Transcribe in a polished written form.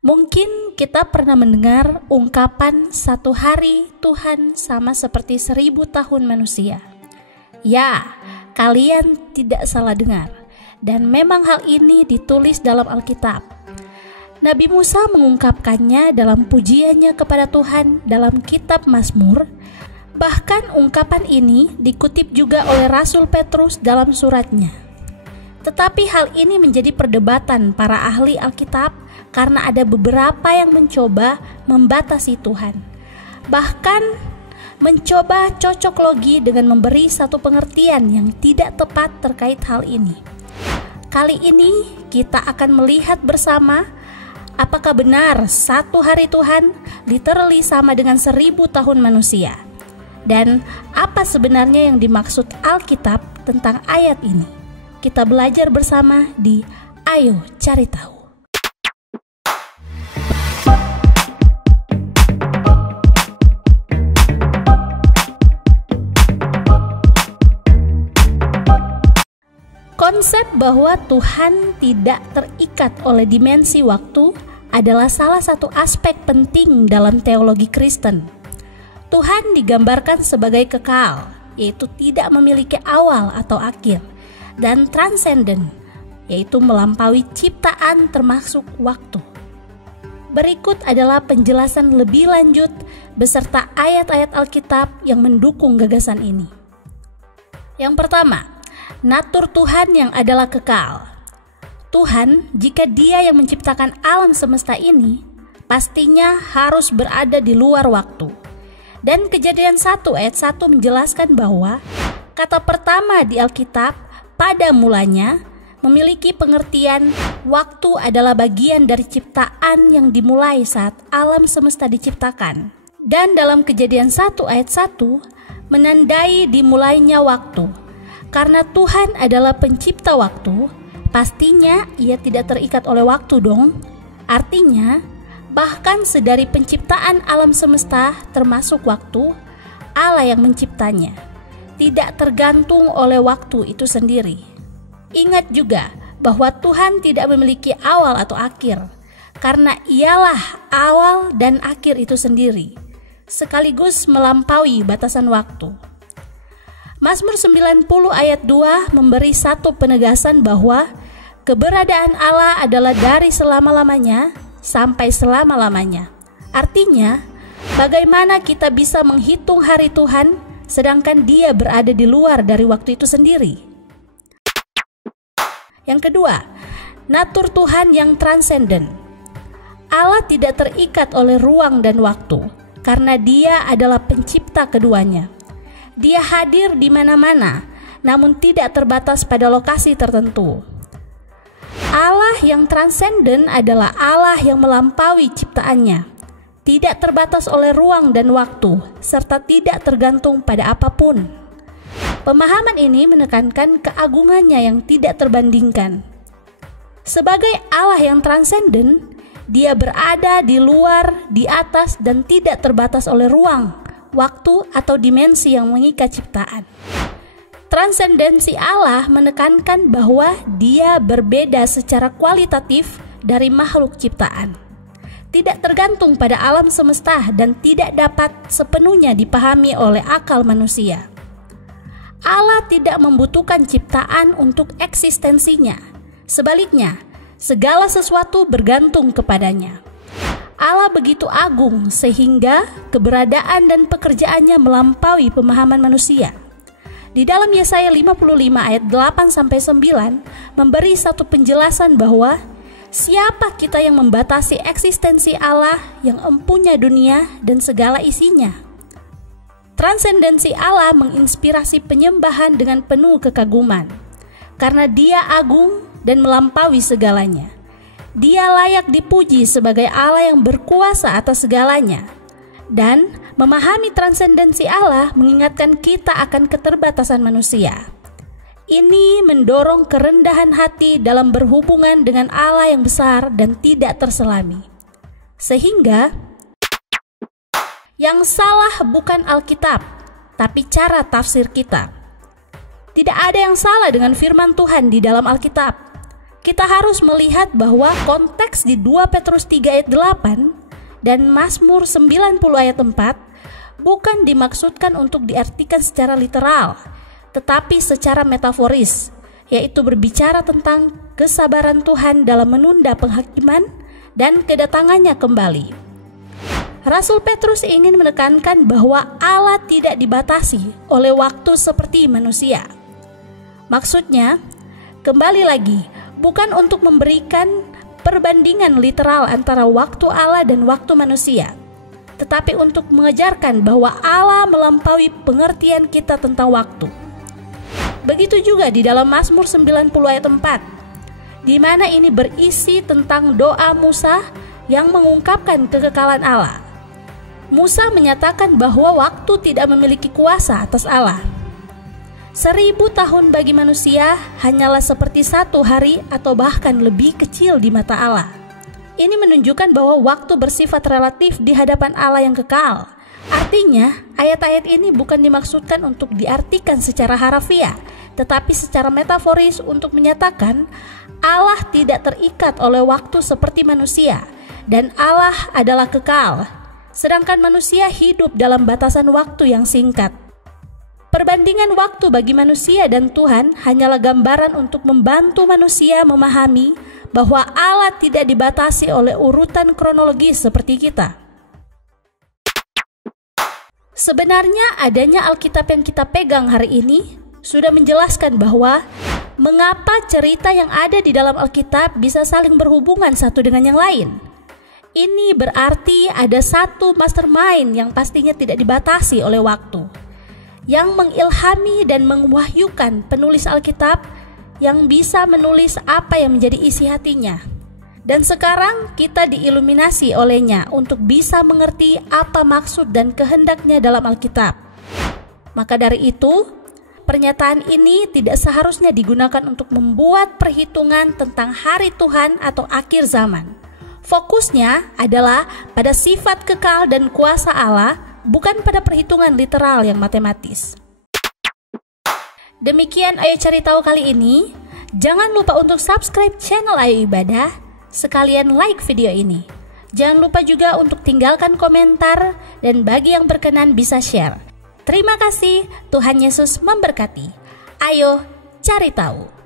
Mungkin kita pernah mendengar ungkapan satu hari Tuhan sama seperti 1000 tahun manusia. Ya, kalian tidak salah dengar. Dan memang hal ini ditulis dalam Alkitab. Nabi Musa mengungkapkannya dalam pujiannya kepada Tuhan dalam kitab Mazmur. Bahkan ungkapan ini dikutip juga oleh Rasul Petrus dalam suratnya. Tetapi hal ini menjadi perdebatan para ahli Alkitab karena ada beberapa yang mencoba membatasi Tuhan. Bahkan mencoba cocok logi dengan memberi satu pengertian yang tidak tepat terkait hal ini. Kali ini kita akan melihat bersama apakah benar satu hari Tuhan literally sama dengan 1000 tahun manusia. Dan apa sebenarnya yang dimaksud Alkitab tentang ayat ini? Kita belajar bersama di Ayo Cari Tahu. Konsep bahwa Tuhan tidak terikat oleh dimensi waktu adalah salah satu aspek penting dalam teologi Kristen. Tuhan digambarkan sebagai kekal, yaitu tidak memiliki awal atau akhir, dan transenden, yaitu melampaui ciptaan termasuk waktu. Berikut adalah penjelasan lebih lanjut beserta ayat-ayat Alkitab yang mendukung gagasan ini. Yang pertama, natur Tuhan yang adalah kekal. Tuhan, jika Dia yang menciptakan alam semesta ini, pastinya harus berada di luar waktu. Dan Kejadian 1 ayat 1 menjelaskan bahwa kata pertama di Alkitab pada mulanya memiliki pengertian waktu adalah bagian dari ciptaan yang dimulai saat alam semesta diciptakan. Dan dalam Kejadian 1 ayat 1 menandai dimulainya waktu. Karena Tuhan adalah pencipta waktu, pastinya Ia tidak terikat oleh waktu dong. Artinya, bahkan sedari penciptaan alam semesta termasuk waktu, Allah yang menciptanya tidak tergantung oleh waktu itu sendiri. Ingat juga bahwa Tuhan tidak memiliki awal atau akhir, karena Ialah awal dan akhir itu sendiri, sekaligus melampaui batasan waktu. Mazmur 90 ayat 2 memberi satu penegasan bahwa keberadaan Allah adalah dari selama-lamanya sampai selama-lamanya. Artinya, bagaimana kita bisa menghitung hari Tuhan sedangkan Dia berada di luar dari waktu itu sendiri? Yang kedua, natur Tuhan yang transenden. Allah tidak terikat oleh ruang dan waktu, karena Dia adalah pencipta keduanya. Dia hadir di mana-mana, namun tidak terbatas pada lokasi tertentu. Allah yang transenden adalah Allah yang melampaui ciptaannya, tidak terbatas oleh ruang dan waktu, serta tidak tergantung pada apapun. Pemahaman ini menekankan keagungannya yang tidak terbandingkan. Sebagai Allah yang transenden, Dia berada di luar, di atas, dan tidak terbatas oleh ruang, waktu, atau dimensi yang mengikat ciptaan. Transendensi Allah menekankan bahwa Dia berbeda secara kualitatif dari makhluk ciptaan, tidak tergantung pada alam semesta dan tidak dapat sepenuhnya dipahami oleh akal manusia. Allah tidak membutuhkan ciptaan untuk eksistensinya. Sebaliknya, segala sesuatu bergantung kepadanya. Allah begitu agung sehingga keberadaan dan pekerjaannya melampaui pemahaman manusia. Di dalam Yesaya 55 ayat 8-9 memberi satu penjelasan bahwa siapa kita yang membatasi eksistensi Allah yang empunya dunia dan segala isinya. Transendensi Allah menginspirasi penyembahan dengan penuh kekaguman, karena Dia agung dan melampaui segalanya. Dia layak dipuji sebagai Allah yang berkuasa atas segalanya. Dan memahami transendensi Allah mengingatkan kita akan keterbatasan manusia. Ini mendorong kerendahan hati dalam berhubungan dengan Allah yang besar dan tidak terselami. Sehingga yang salah bukan Alkitab, tapi cara tafsir kita. Tidak ada yang salah dengan firman Tuhan di dalam Alkitab. kita harus melihat bahwa konteks di 2 Petrus 3 ayat 8 dan Mazmur 90 ayat 4 bukan dimaksudkan untuk diartikan secara literal, tetapi secara metaforis, yaitu berbicara tentang kesabaran Tuhan dalam menunda penghakiman dan kedatangannya kembali. Rasul Petrus ingin menekankan bahwa Allah tidak dibatasi oleh waktu seperti manusia. Maksudnya, kembali lagi, bukan untuk memberikan perbandingan literal antara waktu Allah dan waktu manusia, tetapi untuk mengejarkan bahwa Allah melampaui pengertian kita tentang waktu. Begitu juga di dalam Mazmur 90 ayat 4, di mana ini berisi tentang doa Musa yang mengungkapkan kekekalan Allah. Musa menyatakan bahwa waktu tidak memiliki kuasa atas Allah. 1000 tahun bagi manusia hanyalah seperti 1 hari atau bahkan lebih kecil di mata Allah. Ini menunjukkan bahwa waktu bersifat relatif di hadapan Allah yang kekal. Artinya, ayat-ayat ini bukan dimaksudkan untuk diartikan secara harafiah, tetapi secara metaforis untuk menyatakan Allah tidak terikat oleh waktu seperti manusia, dan Allah adalah kekal, sedangkan manusia hidup dalam batasan waktu yang singkat. Perbandingan waktu bagi manusia dan Tuhan hanyalah gambaran untuk membantu manusia memahami bahwa Allah tidak dibatasi oleh urutan kronologis seperti kita. Sebenarnya adanya Alkitab yang kita pegang hari ini sudah menjelaskan bahwa mengapa cerita yang ada di dalam Alkitab bisa saling berhubungan satu dengan yang lain. Ini berarti ada satu mastermind yang pastinya tidak dibatasi oleh waktu, yang mengilhami dan mewahyukan penulis Alkitab yang bisa menulis apa yang menjadi isi hatinya. Dan sekarang kita diiluminasi olehnya untuk bisa mengerti apa maksud dan kehendaknya dalam Alkitab. Maka dari itu, pernyataan ini tidak seharusnya digunakan untuk membuat perhitungan tentang hari Tuhan atau akhir zaman. Fokusnya adalah pada sifat kekal dan kuasa Allah, bukan pada perhitungan literal yang matematis. Demikian Ayo Cari Tahu kali ini. Jangan lupa untuk subscribe channel Ayo Ibadah, sekalian like video ini. Jangan lupa juga untuk tinggalkan komentar, dan bagi yang berkenan bisa share. Terima kasih, Tuhan Yesus memberkati. Ayo Cari Tahu.